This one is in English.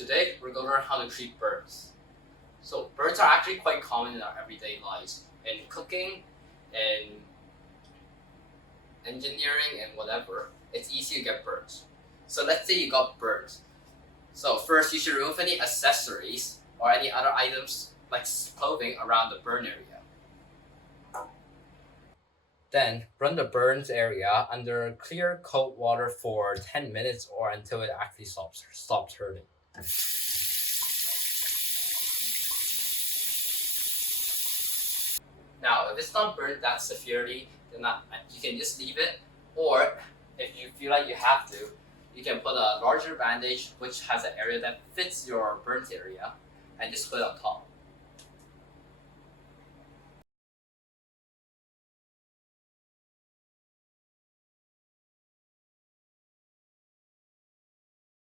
Today we're going to learn how to treat burns. So burns are actually quite common in our everyday lives, in cooking, in engineering, and whatever. It's easy to get burns. So let's say you got burns. So first, you should remove any accessories or any other items like clothing around the burn area. Then run the burns area under clear cold water for 10 minutes or until it actually stops hurting. Now, if it's not burnt that severely, then you can just leave it, or if you feel like you have to, you can put a larger bandage which has an area that fits your burnt area and just put it on top.